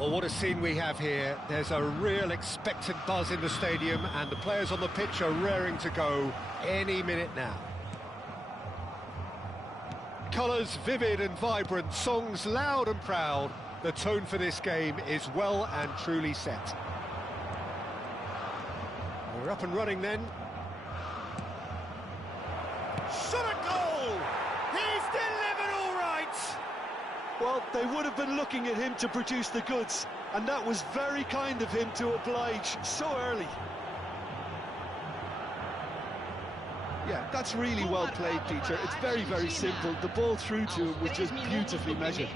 Well, what a scene we have here. There's a real expectant buzz in the stadium, and the players on the pitch are raring to go any minute now. Colours vivid and vibrant, songs loud and proud. The tone for this game is well and truly set. We're up and running then. Shot a goal! He's delivered all right! Well, they would have been looking at him to produce the goods, and that was very kind of him to oblige so early. Yeah, that's really well played, Peter. It's very, very simple. The ball through to him was just beautifully measured.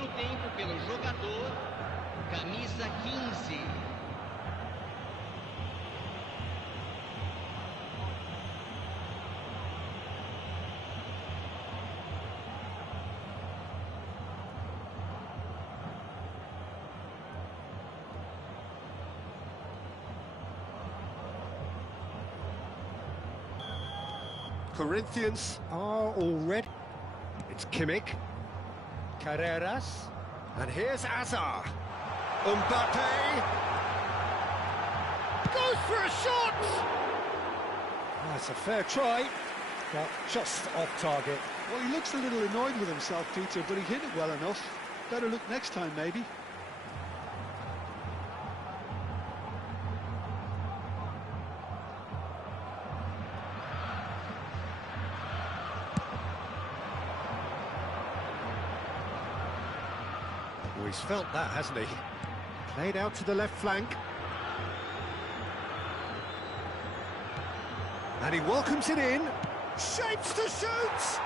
Corinthians are already... It's Kimmich, Carreras, and here's Azar. Mbappe goes for a shot! That's a fair try, but just off target. Well, he looks a little annoyed with himself, Peter, but he hit it well enough. Better look next time, maybe. Oh, he's felt that, hasn't he? Played out to the left flank. And he welcomes it in. Shapes to shoot!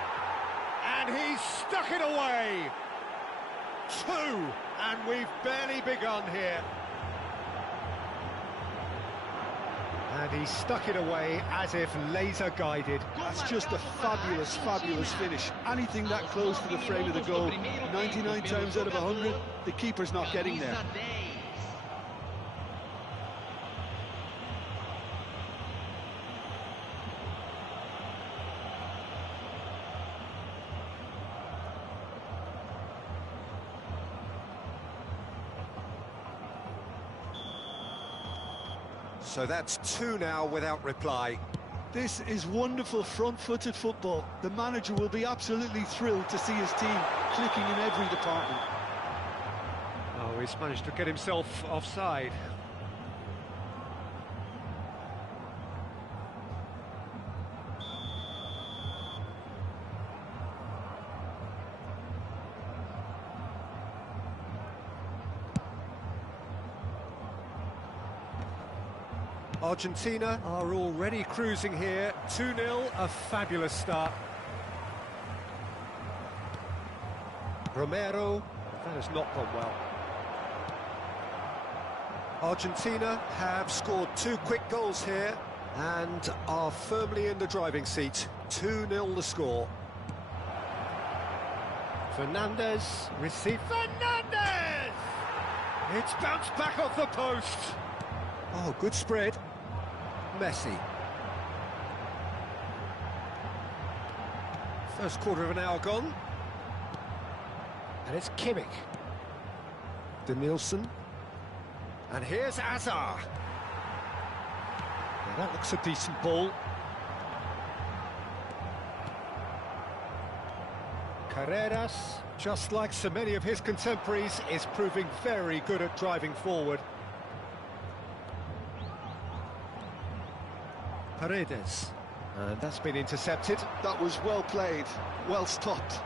And he's stuck it away. 2, and we've barely begun here. And he stuck it away as if laser-guided. That's just a fabulous, fabulous finish. Anything that close to the frame of the goal, 99 times out of 100, the keeper's not getting there. So that's 2 now without reply. This is wonderful front-footed football. The manager will be absolutely thrilled to see his team clicking in every department. Oh, he's managed to get himself offside. Argentina are already cruising here. 2-0, a fabulous start. Romero, that has not gone well. Argentina have scored 2 quick goals here and are firmly in the driving seat. 2-0 the score. Fernandez receives... Fernandez! It's bounced back off the post. Oh, good spread. Messi. First quarter of an hour gone. And it's Kimmich. Denilson. And here's Azar. Now that looks a decent ball. Carreras, just like so many of his contemporaries, is proving very good at driving forward. Paredes, and that's been intercepted. That was well played, well stopped.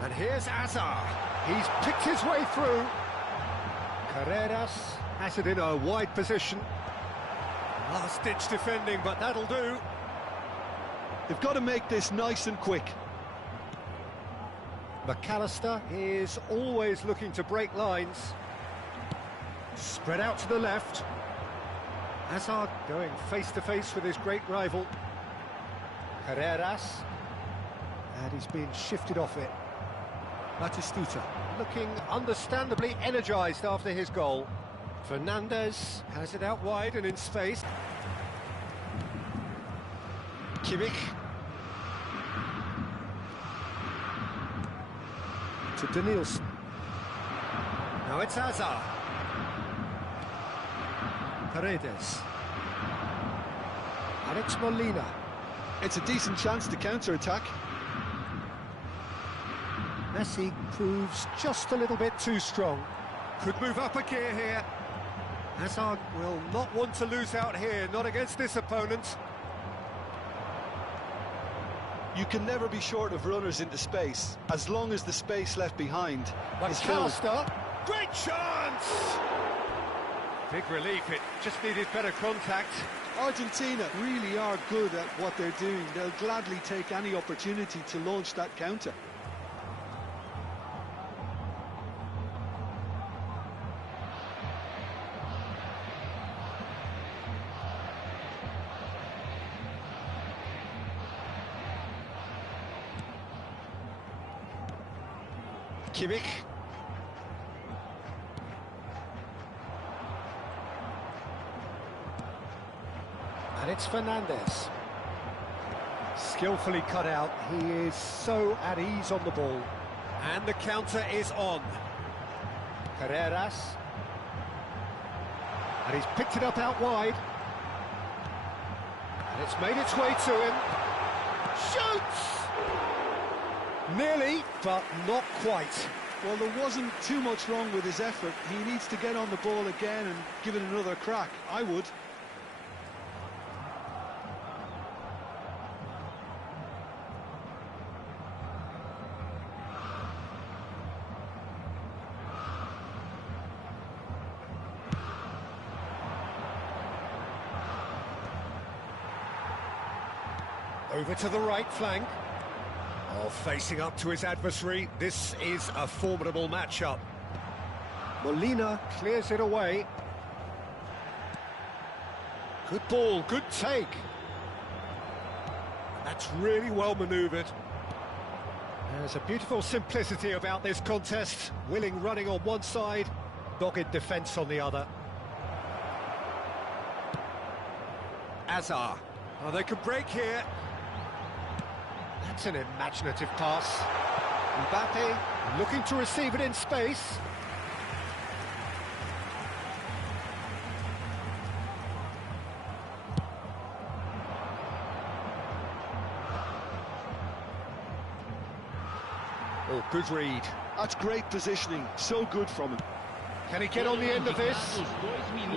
And here's Azar. He's picked his way through. Carreras has it in a wide position. Last-ditch defending, but that'll do. They've got to make this nice and quick. McAllister is always looking to break lines. Spread out to the left. Hazard going face-to-face with his great rival. Carreras. And he's being shifted off it. Batistuta looking understandably energised after his goal. Fernandez has it out wide and in space. Kimmich. To Denilson. Now it's Hazard. Paredes. Alex Molina. It's a decent chance to counter-attack. Messi proves just a little bit too strong. Could move up a gear here. Hazard will not want to lose out here, not against this opponent. You can never be short of runners into space, as long as the space left behind is filled. McAllister, great chance! Big relief, it just needed better contact. Argentina really are good at what they're doing. They'll gladly take any opportunity to launch that counter. Kimmich. And it's Fernandez. Skillfully cut out. He is so at ease on the ball. And the counter is on. Carreras. And he's picked it up out wide. And it's made its way to him. Shoots! Nearly, but not quite. Well, there wasn't too much wrong with his effort. He needs to get on the ball again and give it another crack. I would. Over to the right flank. Oh, facing up to his adversary. This is a formidable matchup. Molina clears it away. Good ball, good take. That's really well manoeuvred. There's a beautiful simplicity about this contest. Willing running on one side, dogged defence on the other. Hazard. Oh, they could break here. That's an imaginative pass. Mbappe looking to receive it in space. Oh, good read. That's great positioning. So good from him. Can he get on the end of this?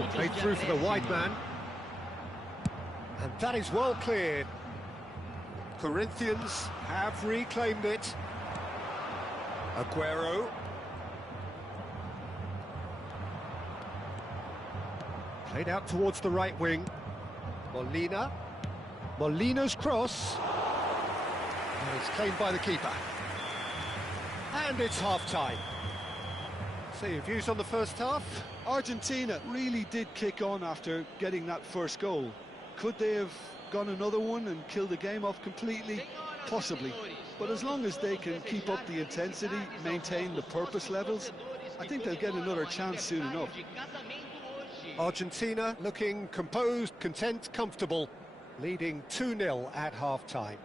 Played through for the wide man. And that is well cleared. Corinthians have reclaimed it. Aguero. Played out towards the right wing. Molina. Molina's cross. And it's claimed by the keeper. And it's half-time. So your views on the first half? Argentina really did kick on after getting that first goal. Could they have gone another one and killed the game off completely? Possibly. But as long as they can keep up the intensity, maintain the purpose levels, I think they'll get another chance soon enough. Argentina looking composed, content, comfortable, leading 2-0 at half-time.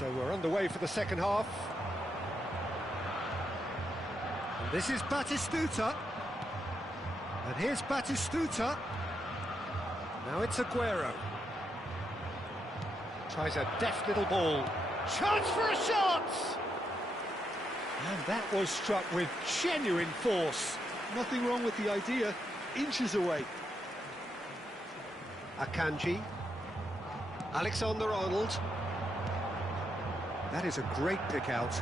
So we're underway for the second half. And this is Batistuta. And here's Batistuta. Now it's Aguero. Tries a deft little ball. Chance for a shot! And that was struck with genuine force. Nothing wrong with the idea, inches away. Akanji. Alexander-Arnold. That is a great pick out.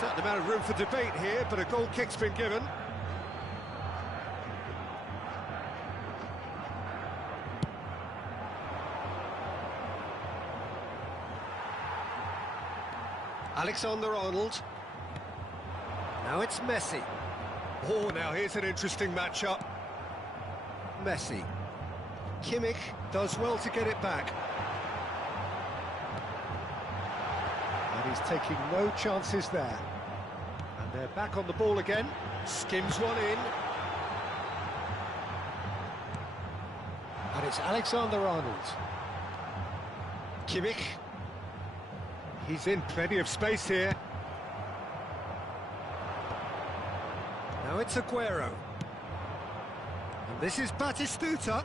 Certain amount of room for debate here, but a goal kick's been given. Alexander-Arnold. Now it's Messi. Oh, now here's an interesting matchup. Messi. Kimmich does well to get it back. And he's taking no chances there. And they're back on the ball again. Skims one in. And it's Alexander-Arnold. Kimmich. He's in plenty of space here. Now it's Aguero. And this is Batistuta.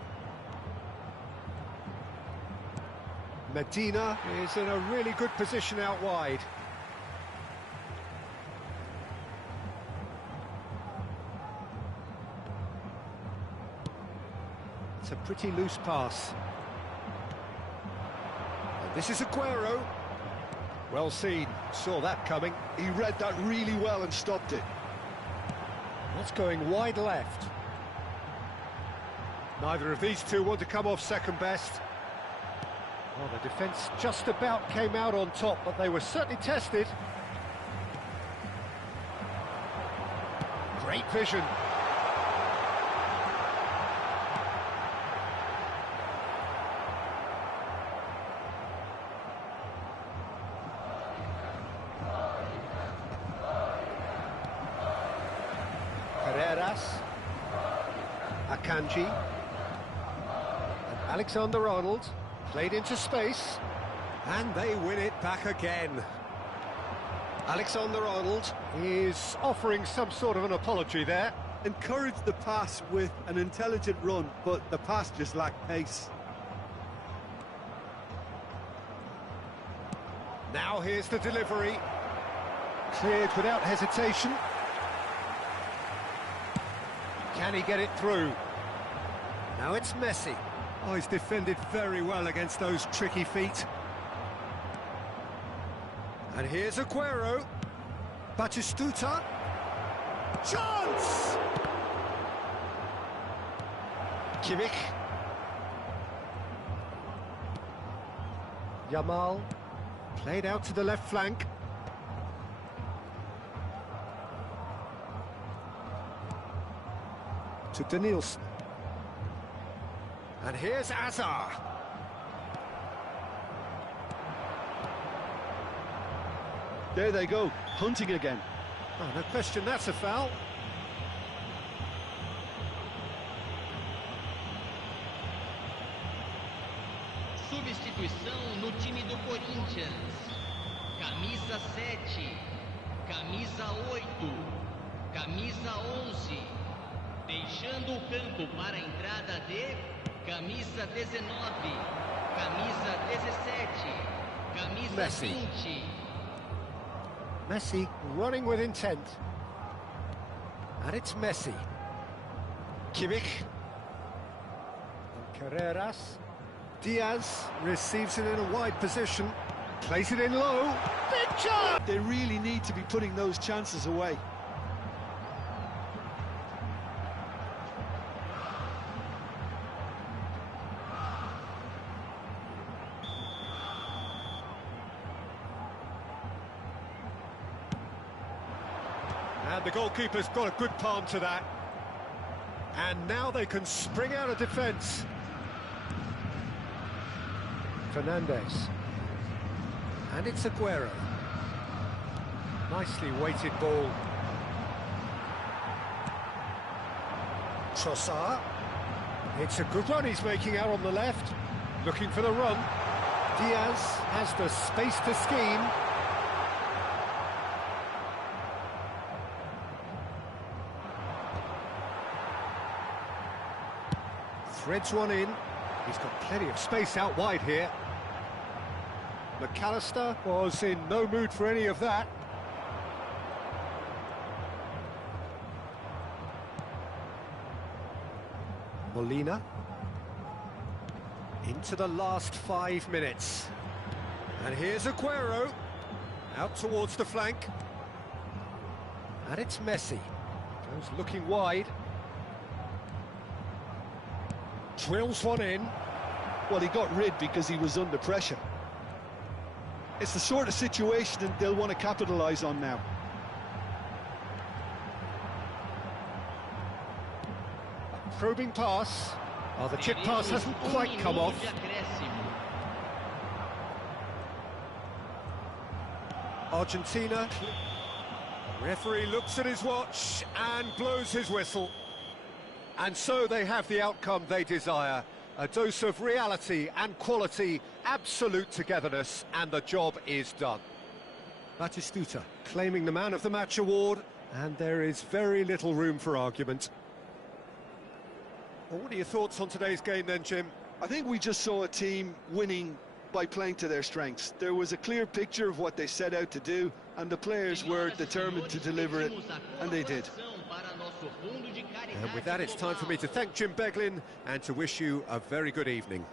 Medina is in a really good position out wide. It's a pretty loose pass. And this is Aguero. Well seen, saw that coming. He read that really well and stopped it. That's going wide left. Neither of these two want to come off second best. Well, the defence just about came out on top, but they were certainly tested. Great vision. Akanji and Alexander-Arnold played into space, and they win it back again. Alexander-Arnold is offering some sort of an apology there. Encouraged the pass with an intelligent run, but the pass just lacked pace. Now here's the delivery. Cleared without hesitation. Can he get it through? Now it's Messi. Oh, he's defended very well against those tricky feet. And here's Aguero. Batistuta. Chance! Kimmich. Yamal. Played out to the left flank. To Danielson. And here's Azar. There they go, hunting again. Oh, no question, that's a foul. Substituição no time do Corinthians. Camisa 7, camisa 8, camisa 11. Deixando o campo para a entrada de camisa 19, camisa 17, camisa Messi. 20. Messi running with intent. And it's Messi. Kimmich. And Carreras. Diaz receives it in a wide position. Plays it in low. Big chance! They really need to be putting those chances away. And the goalkeeper's got a good palm to that. And now they can spring out of defence. Fernandez. And it's Aguero. Nicely weighted ball. Trossard. It's a good run he's making out on the left. Looking for the run. Diaz has the space to scheme. Threads one in. He's got plenty of space out wide here. McAllister was in no mood for any of that. Molina. Into the last 5 minutes. And here's Aguero. Out towards the flank. And it's Messi. Goes looking wide. Drills one in. Well, he got rid because he was under pressure. It's the sort of situation that they'll want to capitalise on now. A probing pass. Oh, the chip pass hasn't quite come off. Argentina. Referee looks at his watch and blows his whistle. And so they have the outcome they desire. A dose of reality and quality, absolute togetherness, and the job is done. Batistuta claiming the Man of the Match award, and there is very little room for argument. Well, what are your thoughts on today's game then, Jim? I think we just saw a team winning by playing to their strengths. There was a clear picture of what they set out to do, and the players were determined to deliver it, and they did. And with that, it's time for me to thank Jim Beglin and to wish you a very good evening.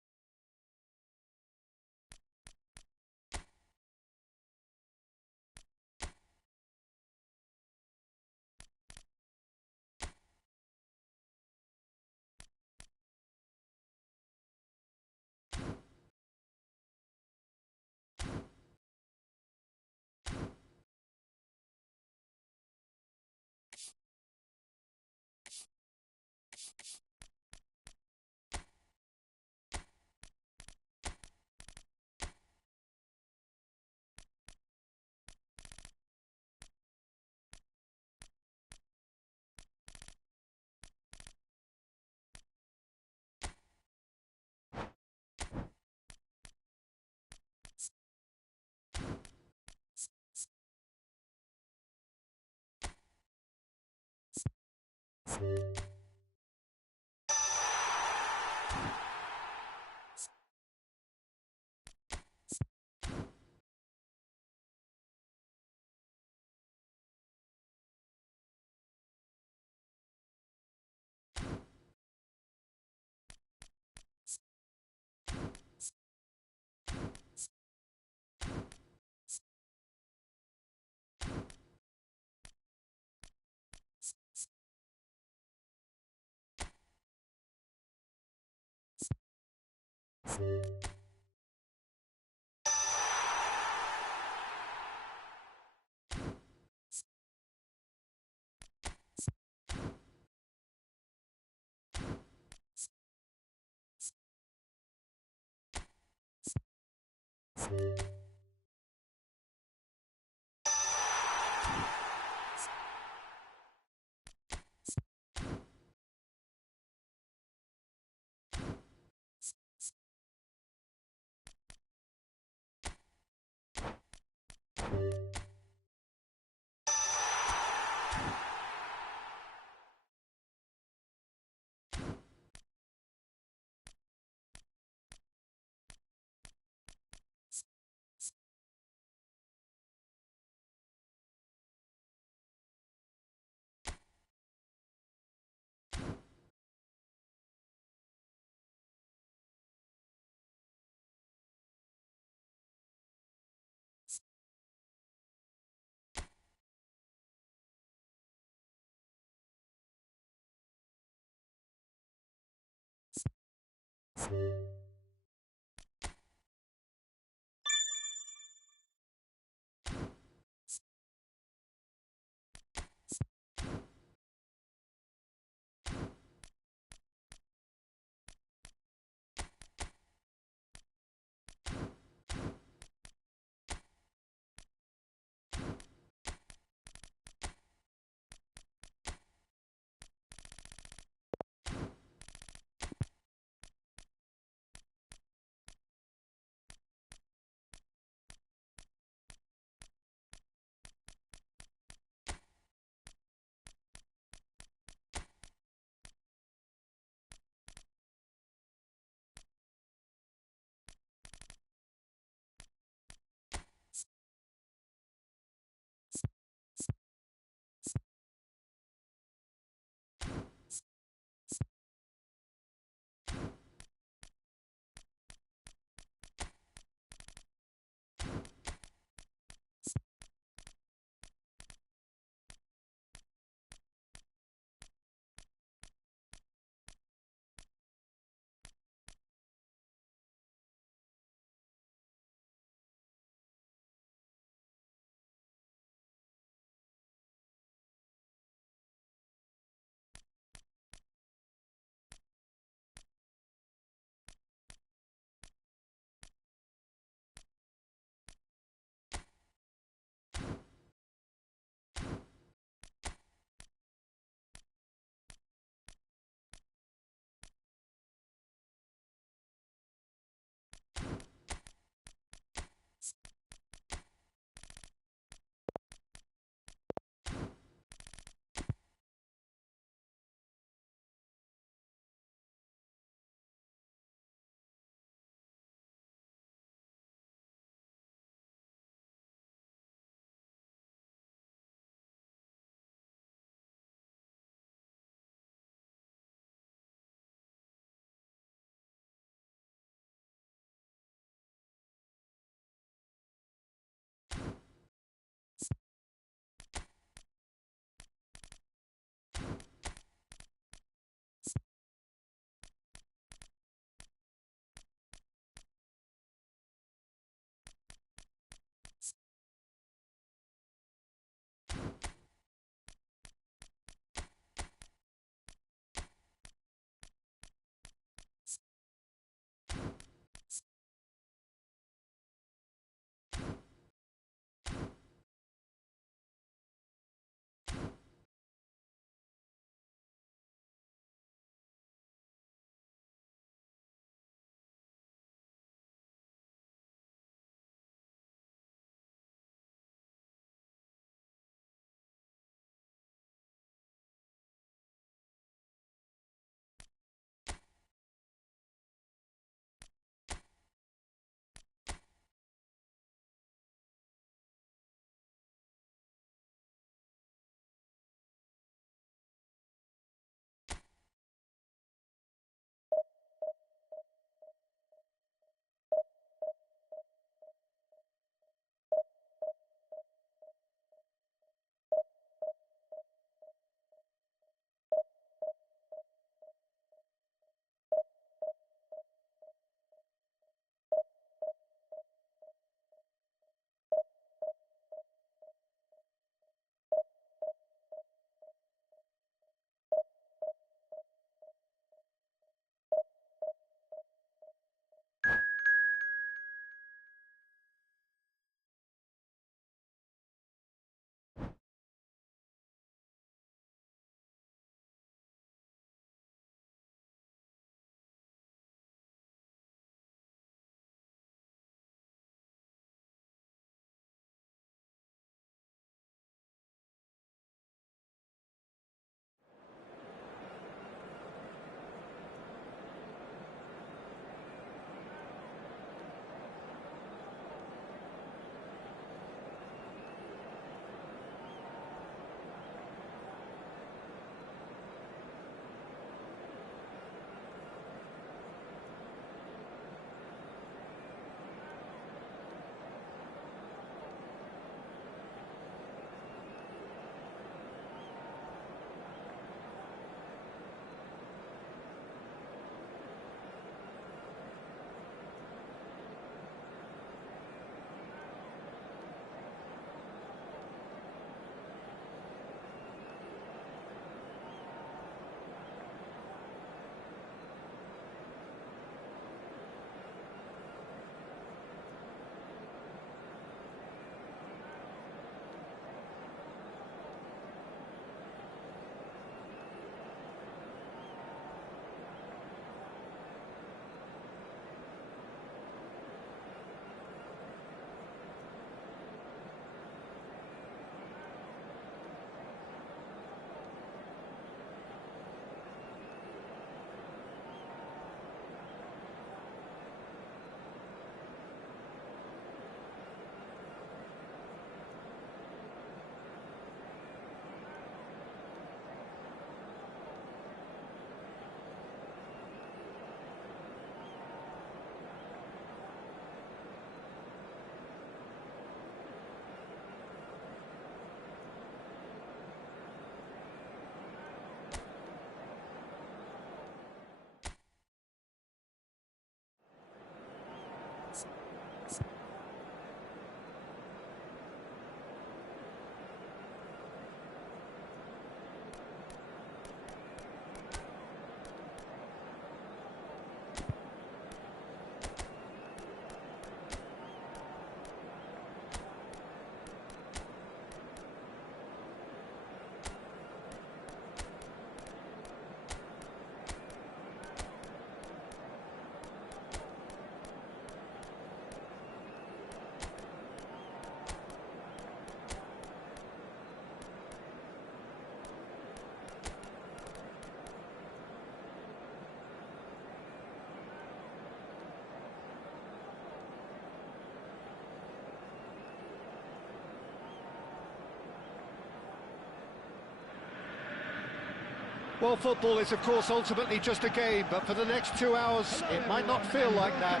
Well, football is, of course, ultimately just a game, but for the next 2 hours, it might not feel like that.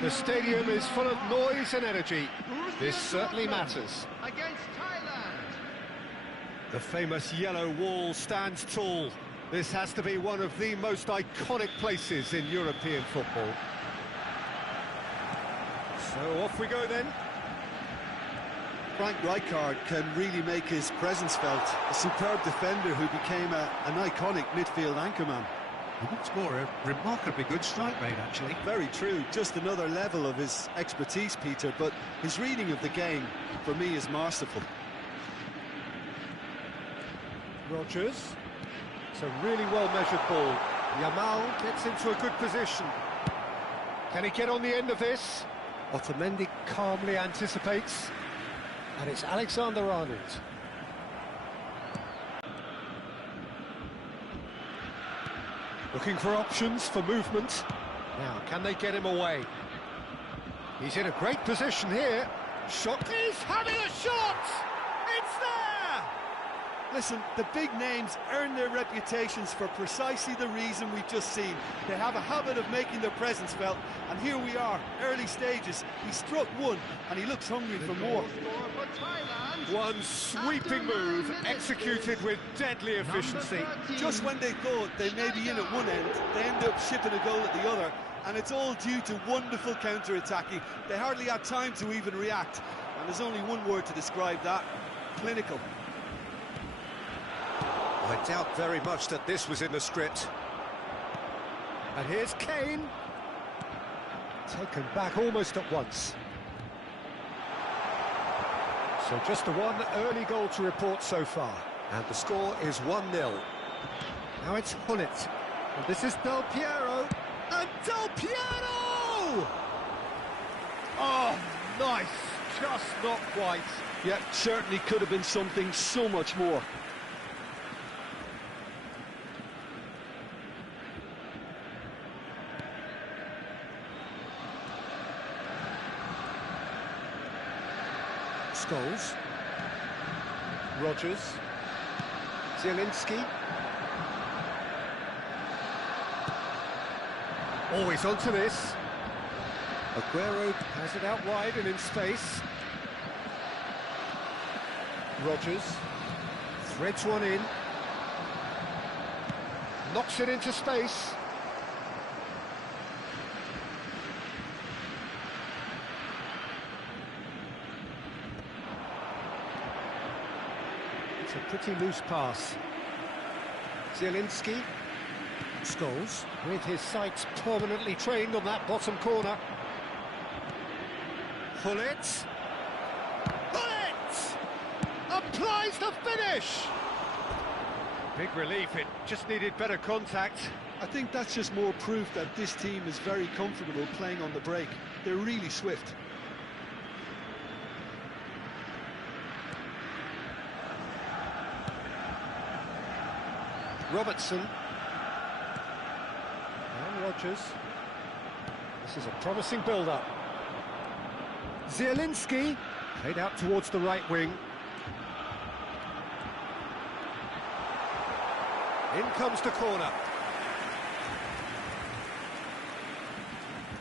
The stadium is full of noise and energy. This certainly matters. Against Thailand. The famous yellow wall stands tall. This has to be one of the most iconic places in European football. So off we go then. Frank Rijkaard can really make his presence felt. A superb defender who became an iconic midfield anchorman. What's more, a remarkably good strike rate, actually. Very true, just another level of his expertise, Peter, but his reading of the game, for me, is masterful. Rodgers. It's a really well-measured ball. Yamal gets into a good position. Can he get on the end of this? Otamendi calmly anticipates. And it's Alexander-Arnold. Looking for options for movement. Now, can they get him away? He's in a great position here. Shot. He's having a shot! It's there! Listen, the big names earn their reputations for precisely the reason we've just seen. They have a habit of making their presence felt, and here we are, early stages. He struck one, and he looks hungry for more. One sweeping move, executed with deadly efficiency. Just when they thought they may be in at one end, they end up shipping a goal at the other, and it's all due to wonderful counter-attacking. They hardly had time to even react, and there's only one word to describe that: clinical. I doubt very much that this was in the script. And here's Kane. Taken back almost at once. So just the one early goal to report so far. And the score is 1-0. Now it's Hullet. And this is Del Piero. And Del Piero! Oh, nice. Just not quite. Yeah, certainly could have been something so much more. Scholes. Rodgers. Zielinski. Always onto this. Aguero has it out wide and in space. Rodgers threads one in. Knocks it into space. It's a pretty loose pass. Zielinski. Scholes, with his sights permanently trained on that bottom corner. Hullet. Hullet! Applies the finish! Big relief, it just needed better contact. I think that's just more proof that this team is very comfortable playing on the break. They're really swift. Robertson. And Rodgers. This is a promising build-up. Zielinski. Played out towards the right wing. In comes the corner.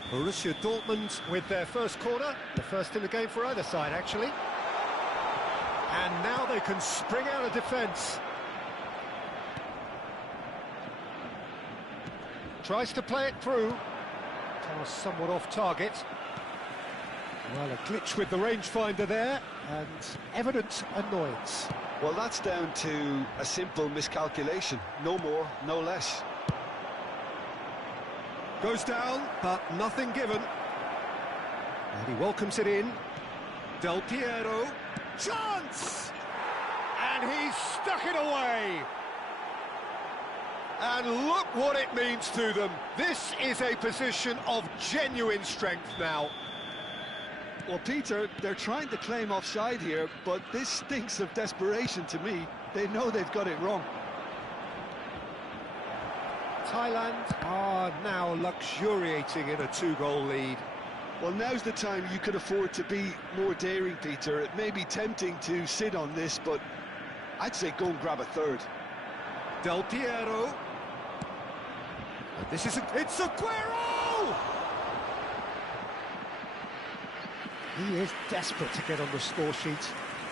Borussia Dortmund with their first corner. The first in the game for either side, actually. And now they can spring out of defence. Tries to play it through. Pass somewhat off target. Well, a glitch with the rangefinder there, and evident annoyance. Well, that's down to a simple miscalculation. No more, no less. Goes down, but nothing given. And he welcomes it in. Del Piero. Chance! And he's stuck it away. And look what it means to them. This is a position of genuine strength now. Well, Peter, they're trying to claim offside here, but this stinks of desperation to me. They know they've got it wrong. Thailand are now luxuriating in a 2-goal lead. Well, now's the time you could afford to be more daring, Peter. It may be tempting to sit on this, but I'd say go and grab a third. Del Piero. And this is it's Aguero! He is desperate to get on the score sheet,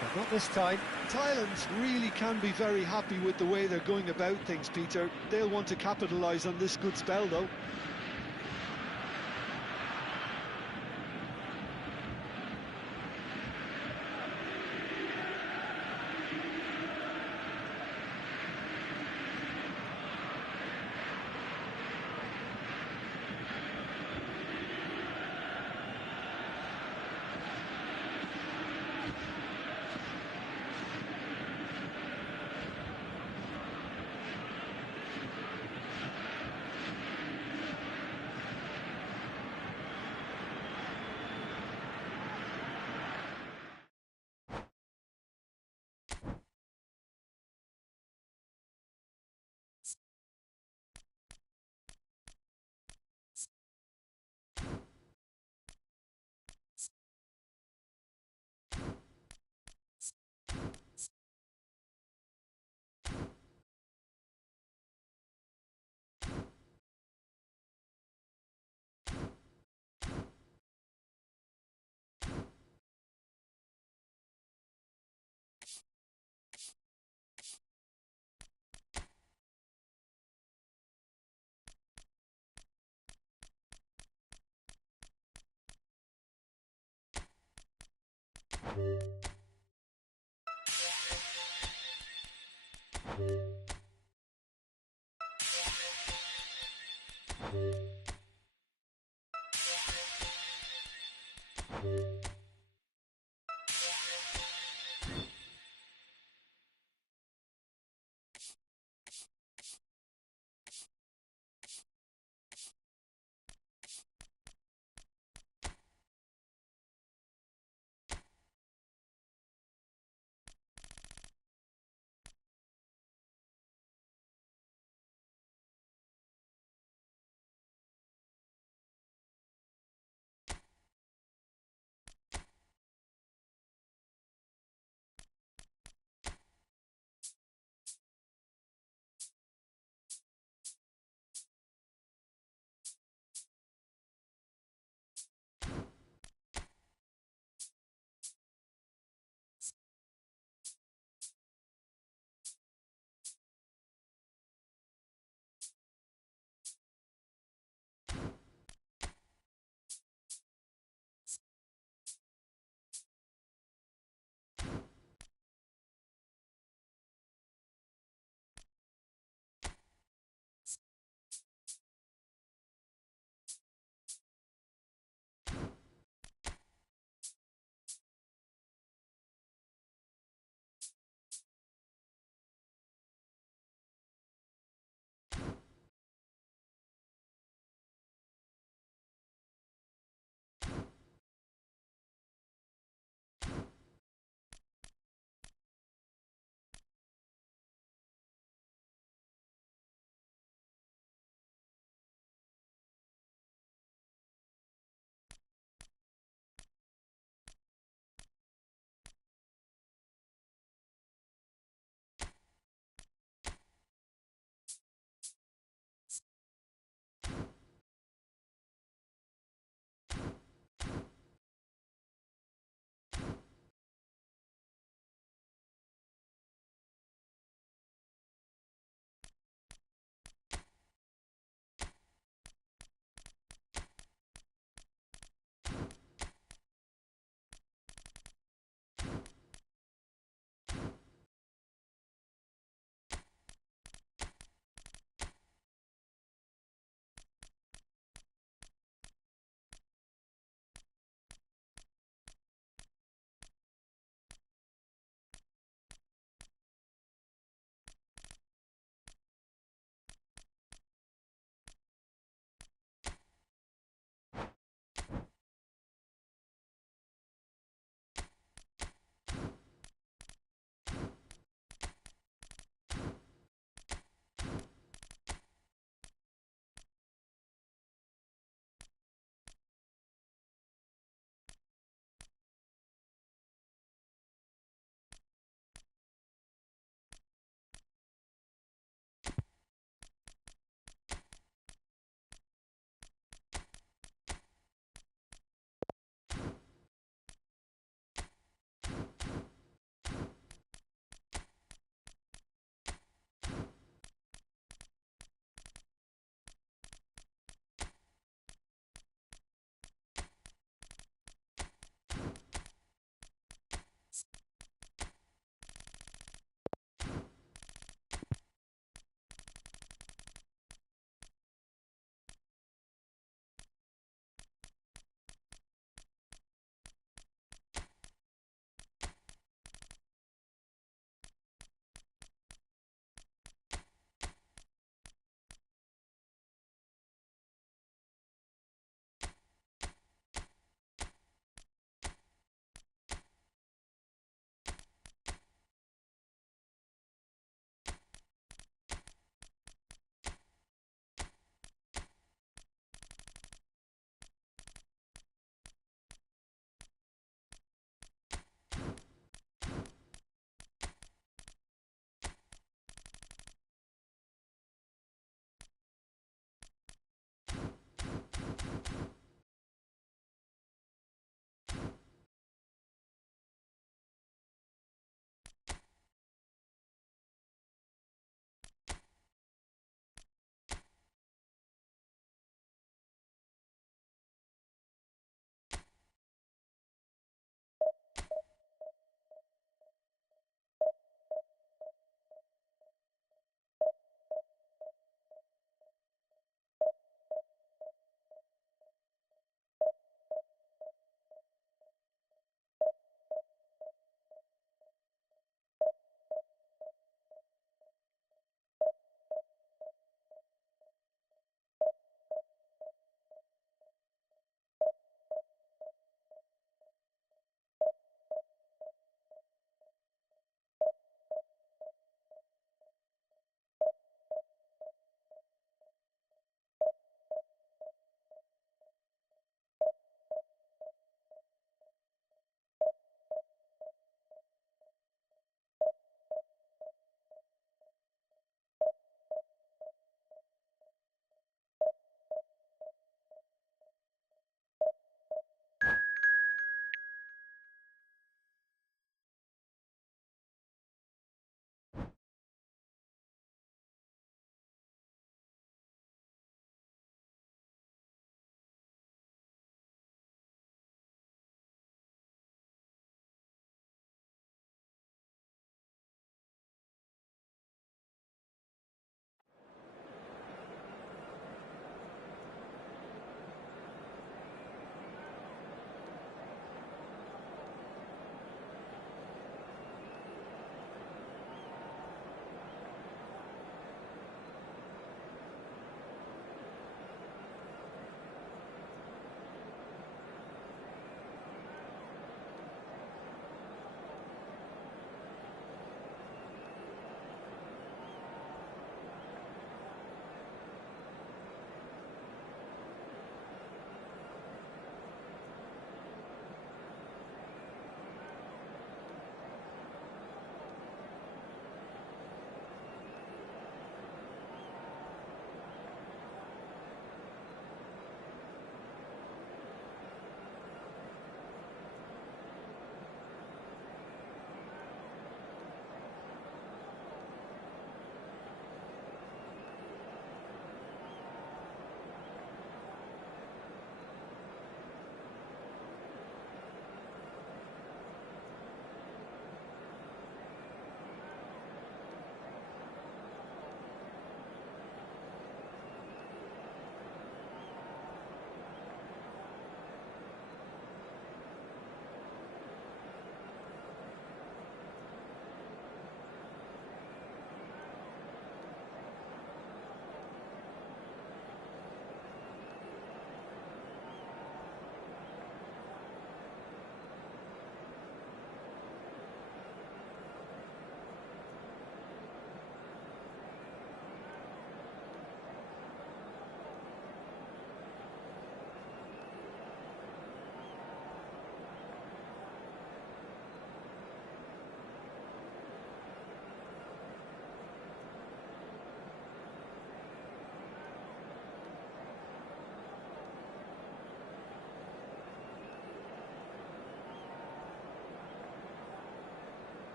but not this time. Thailand really can be very happy with the way they're going about things, Peter. They'll want to capitalise on this good spell, though.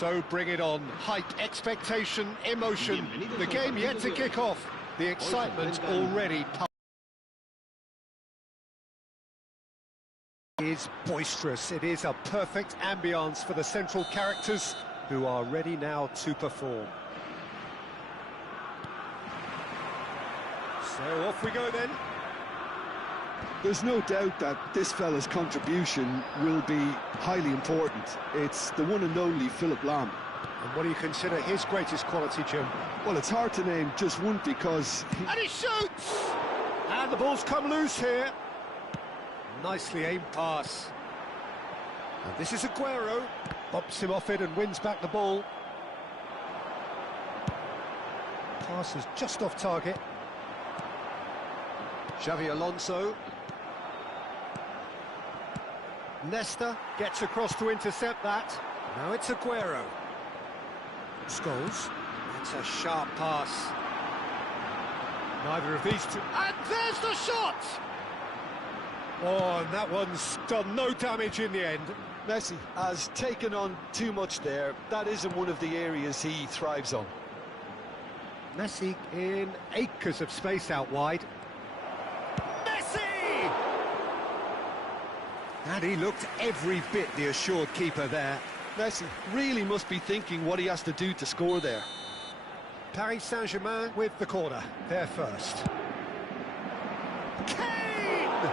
So bring it on. Hype, expectation, emotion. The game yet to kick off. The excitement already is boisterous. It is a perfect ambience for the central characters who are ready now to perform. So off we go then. There's no doubt that this fella's contribution will be highly important. It's the one and only Philip Lahm. And what do you consider his greatest quality, Jim? Well, it's hard to name just one because... And he shoots! And the ball's come loose here. Nicely aimed pass. And this is Aguero. Bumps him off it and wins back the ball. Pass is just off target. Xavi Alonso. Nesta gets across to intercept that. Now it's Aguero. Scholes. That's a sharp pass. Neither of these two. And there's the shot! Oh, and that one's done no damage in the end. Messi has taken on too much there. That isn't one of the areas he thrives on. Messi in acres of space out wide. Messi! And he looked every bit the assured keeper there. Messi really must be thinking what he has to do to score there. Paris Saint-Germain with the corner. They're first. Kane!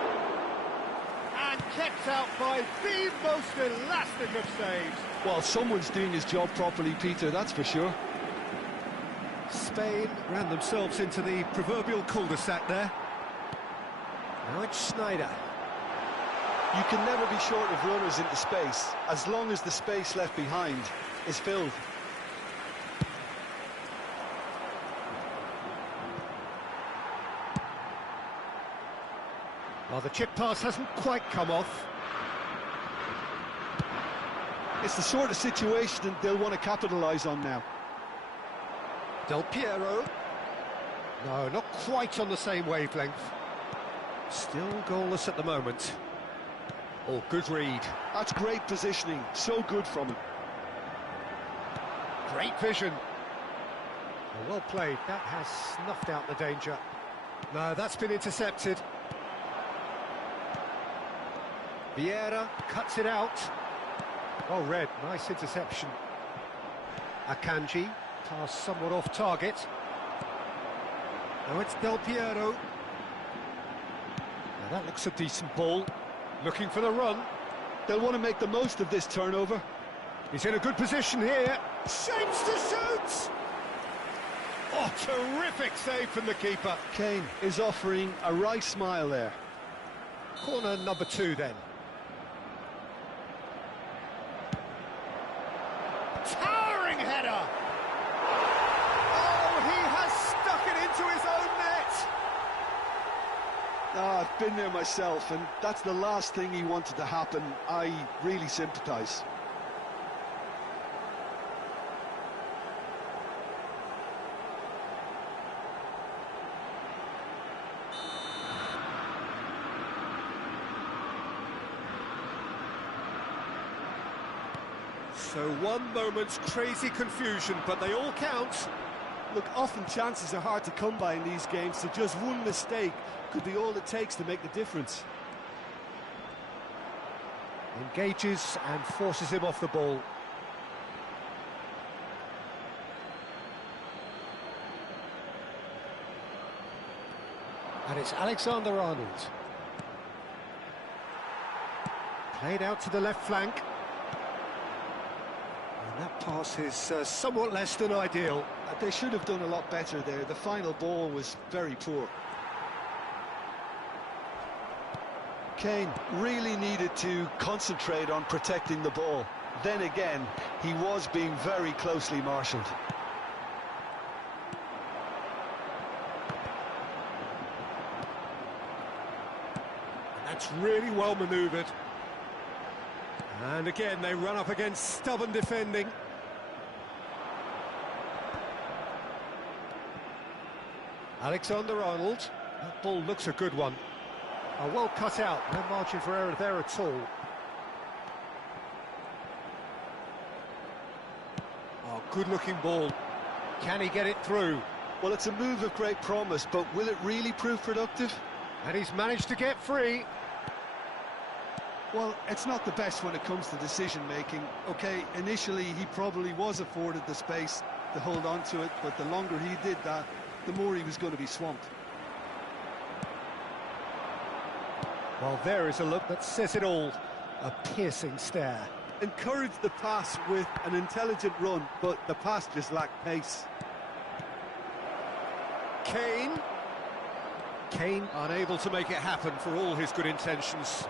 And kept out by the most elastic of saves. Well, someone's doing his job properly, Peter, that's for sure. Spain ran themselves into the proverbial cul-de-sac there. Now it's Sneijder. You can never be short of runners into space, as long as the space left behind is filled. Well, the chip pass hasn't quite come off. It's the sort of situation they'll want to capitalise on now. Del Piero. No, not quite on the same wavelength. Still goalless at the moment. Oh, good read. That's great positioning, so good from him. Great vision. Oh, well played, that has snuffed out the danger. No, that's been intercepted. Vieira cuts it out. Well read, nice interception. Akanji, pass somewhat off target. Now it's Del Piero. Now that looks a decent ball. Looking for the run. They'll want to make the most of this turnover. He's in a good position here. Shapes to shoot! Oh, terrific save from the keeper. Kane is offering a wry smile there. Corner number 2 then. Towering header! Oh, he has stuck it into his own net! I've been there myself, and that's the last thing he wanted to happen. I really sympathise. So one moment's crazy confusion, but they all count. Look, often chances are hard to come by in these games, so just one mistake could be all it takes to make the difference. Engages and forces him off the ball. And it's Alexander-Arnold. Played out to the left flank. And that pass is somewhat less than ideal. They should have done a lot better there. The final ball was very poor. Kane really needed to concentrate on protecting the ball. Then again, he was being very closely marshalled. That's really well manoeuvred. And again, they run up against stubborn defending. Alexander-Arnold. That ball looks a good one. Oh, well cut out. No margin for error there at all. Good-looking ball. Can he get it through? Well, it's a move of great promise, but will it really prove productive? And he's managed to get free. Well, it's not the best when it comes to decision-making. OK, initially he probably was afforded the space to hold on to it, but the longer he did that, the more he was going to be swamped. Well, there is a look that says it all. A piercing stare. Encouraged the pass with an intelligent run, but the pass just lacked pace. Kane. Kane unable to make it happen for all his good intentions.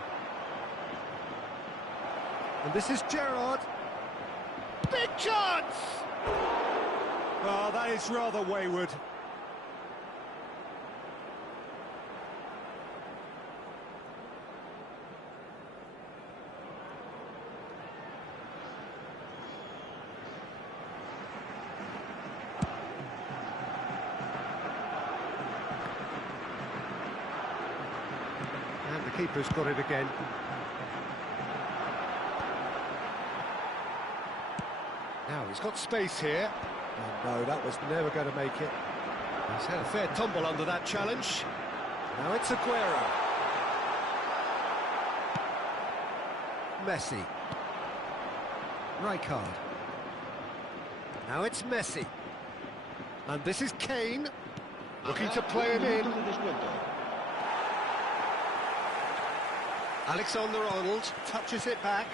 And this is Gerrard. Big chance! Well, that is rather wayward. And the keeper's got it again. Now he's got space here. Oh, no, that was never going to make it. He's had a fair tumble under that challenge. Now it's Aguero. Messi. Rijkaard. Now it's Messi. And this is Kane, looking to play him in. Alexander-Arnold touches it back.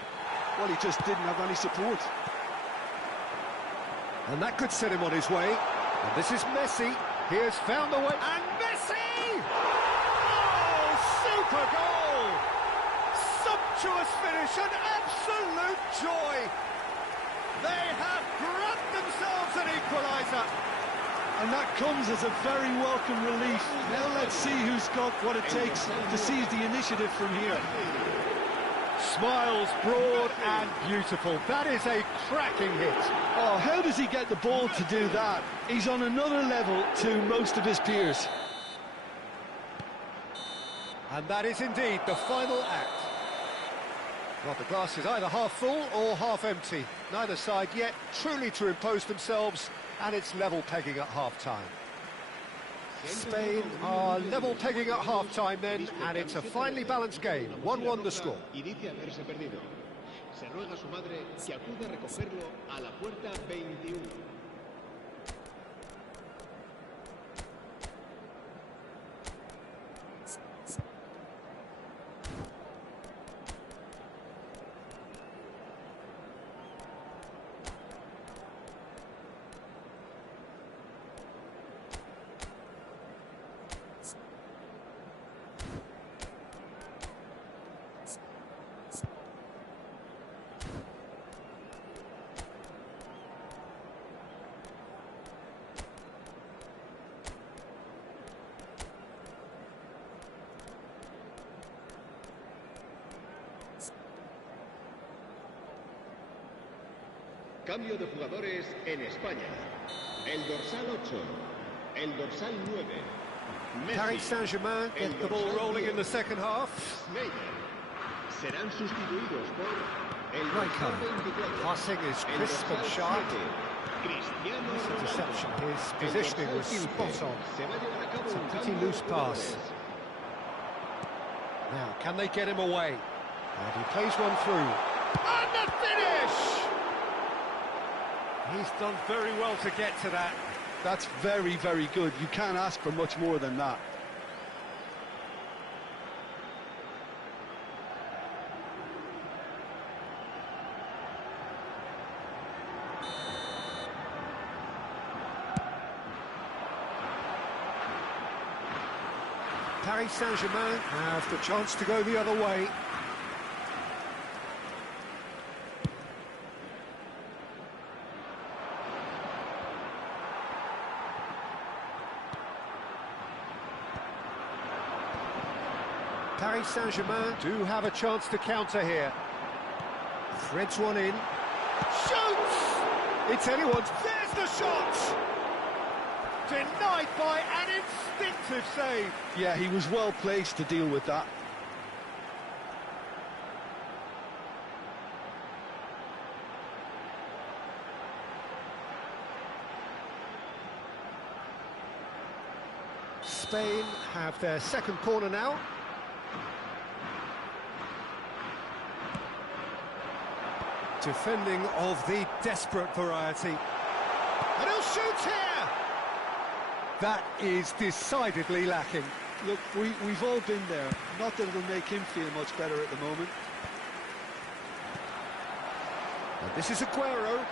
Well, he just didn't have any support. And that could set him on his way. And this is Messi. He has found the way. And Messi! Oh, super goal! Sumptuous finish, an absolute joy. They have grabbed themselves an equaliser. And that comes as a very welcome relief. Now let's see who's got what it takes to seize the initiative from here. Smiles broad and beautiful. That is a cracking hit. Oh, how does he get the ball to do that? He's on another level to most of his peers. And that is indeed the final act. Well, the glass is either half full or half empty. Neither side yet truly to impose themselves, and it's level pegging at half-time. Spain are level pegging at half-time then, and it's a finely balanced game. 1-1 the score. Se ruega a su madre que acude a recogerlo a la puerta 21. Cambio de jugadores en España. El dorsal 8, el dorsal 9. Paris Saint-Germain get the ball rolling in the second half. Serán sustituidos por el Rijkaard. Passing is crisp and sharp. Nice interception. His positioning was spot on. It's a pretty loose pass. Now, can they get him away? And he plays one through. And the finish! He's done very well to get to that. That's very, very good. You can't ask for much more than that. Paris Saint-Germain have the chance to go the other way. Paris Saint-Germain do have a chance to counter here. Threads one in. Shoots! It's anyone's. There's the shot! Denied by an instinctive save. Yeah, he was well placed to deal with that. Spain have their second corner now. Defending of the desperate variety. And he'll shoot here! That is decidedly lacking. Look, we've all been there. Not that it'll make him feel much better at the moment. And this is Aguero.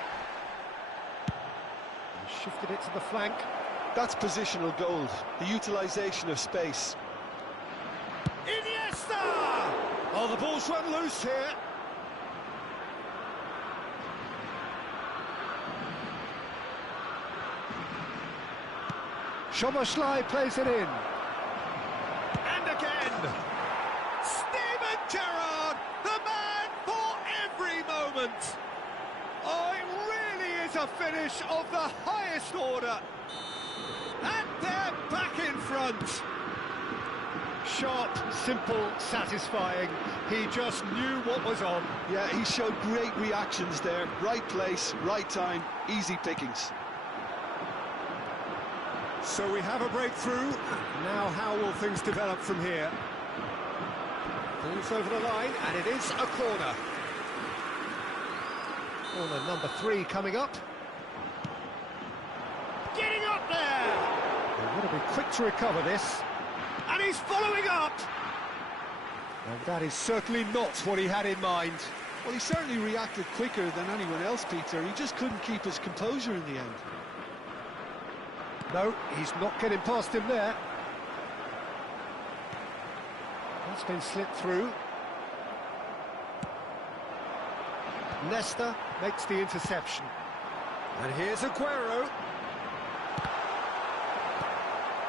He shifted it to the flank. That's positional gold, the utilisation of space. Iniesta! Oh, the ball's run loose here. Szoboszlai plays it in. And again! Steven Gerrard, the man for every moment! Oh, it really is a finish of the highest order. And they're back in front. Sharp, simple, satisfying. He just knew what was on. Yeah, he showed great reactions there. Right place, right time, easy pickings. So we have a breakthrough. Now how will things develop from here? Ball's over the line, and it is a corner. Corner number 3 coming up. Getting up there! They've got to be quick to recover this. And he's following up! And that is certainly not what he had in mind. Well, he certainly reacted quicker than anyone else, Peter. He just couldn't keep his composure in the end. No, he's not getting past him there. That's been slipped through. Nesta makes the interception. And here's Aguero.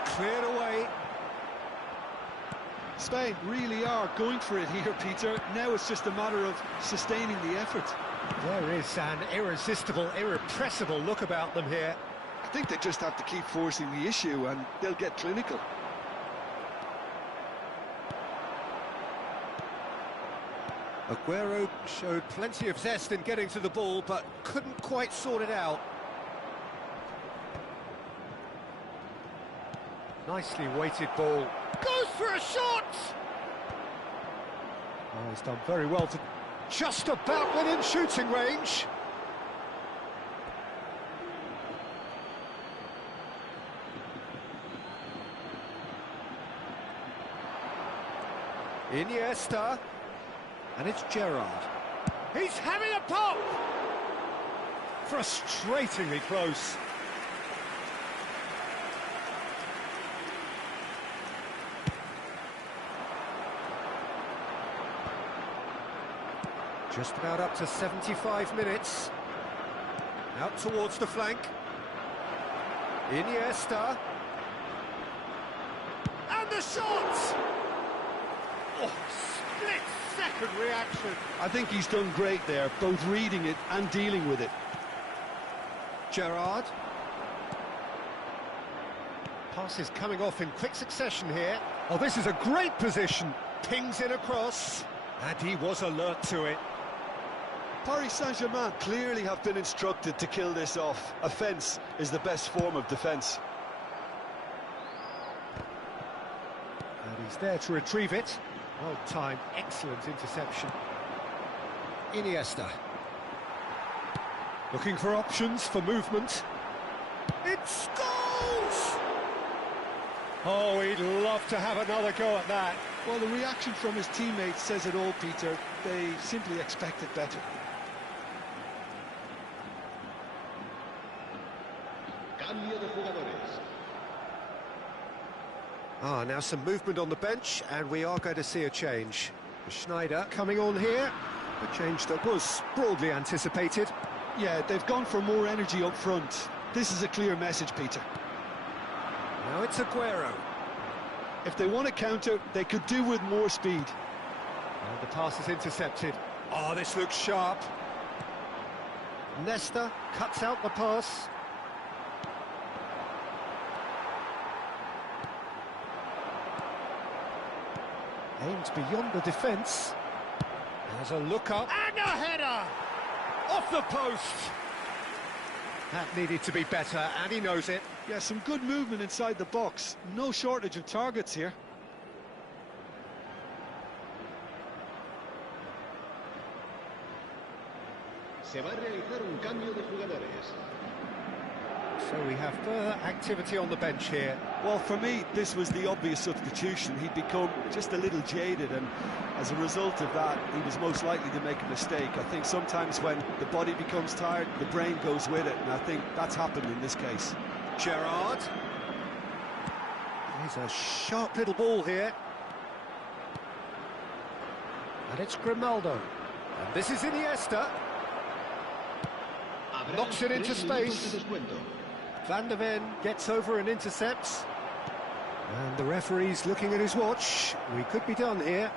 Cleared away. Spain really are going for it here, Peter. Now it's just a matter of sustaining the effort. There is an irresistible, irrepressible look about them here. I think they just have to keep forcing the issue and they'll get clinical. Aguero showed plenty of zest in getting to the ball, but couldn't quite sort it out. Nicely weighted ball. Goes for a shot! Oh, he's done very well to just about within shooting range. Iniesta, and it's Gerrard. He's having a pop! Frustratingly close. Just about up to 75 minutes. Out towards the flank. Iniesta. And the shot! Oh, split-second reaction. I think he's done great there, both reading it and dealing with it. Gerrard. Passes coming off in quick succession here. Oh, this is a great position. Pings it across. And he was alert to it. Paris Saint-Germain clearly have been instructed to kill this off. Offence is the best form of defence. And he's there to retrieve it. Well timed, excellent interception. Iniesta. Looking for options for movement. It's goals! Oh, he'd love to have another go at that. Well, the reaction from his teammates says it all, Peter. They simply expected better. Cambio de jugadores. Now some movement on the bench, and we are going to see a change. Schneider coming on here, a change that was broadly anticipated. Yeah, they've gone for more energy up front. This is a clear message, Peter. Now it's Aguero. If they want to counter, they could do with more speed. And the pass is intercepted. Oh, this looks sharp. Nesta cuts out the pass. Aims beyond the defence. There's a look up. And a header! Off the post! That needed to be better, and he knows it. Yeah, some good movement inside the box. No shortage of targets here. Se va a realizar un cambio de jugadores. So we have further activity on the bench here. Well, for me, this was the obvious substitution. He'd become just a little jaded, and as a result of that, he was most likely to make a mistake. I think sometimes when the body becomes tired, the brain goes with it, and I think that's happened in this case. Gerrard. He's a sharp little ball here. And it's Grimaldo. And this is Iniesta. Knocks it into space. Van der Ven gets over and intercepts. And the referee's looking at his watch. We could be done here.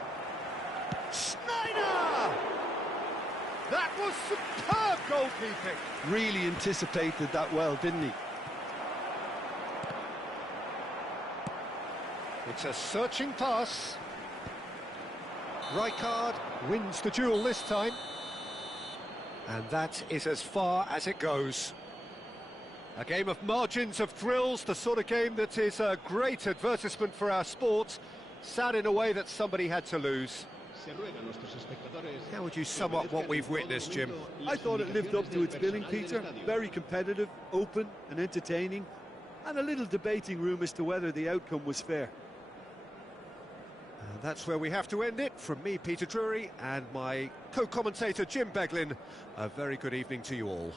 Snyder! That was superb goalkeeping. Really anticipated that well, didn't he? It's a searching pass. Rijkaard wins the duel this time. And that is as far as it goes. A game of margins, of thrills, the sort of game that is a great advertisement for our sport. Sad in a way that somebody had to lose. How would you sum up what we've witnessed, Jim? I thought it lived up to its billing, Peter. Very competitive, open and entertaining, and a little debating room as to whether the outcome was fair. And that's where we have to end it. From me, Peter Drury, and my co-commentator, Jim Beglin, a very good evening to you all.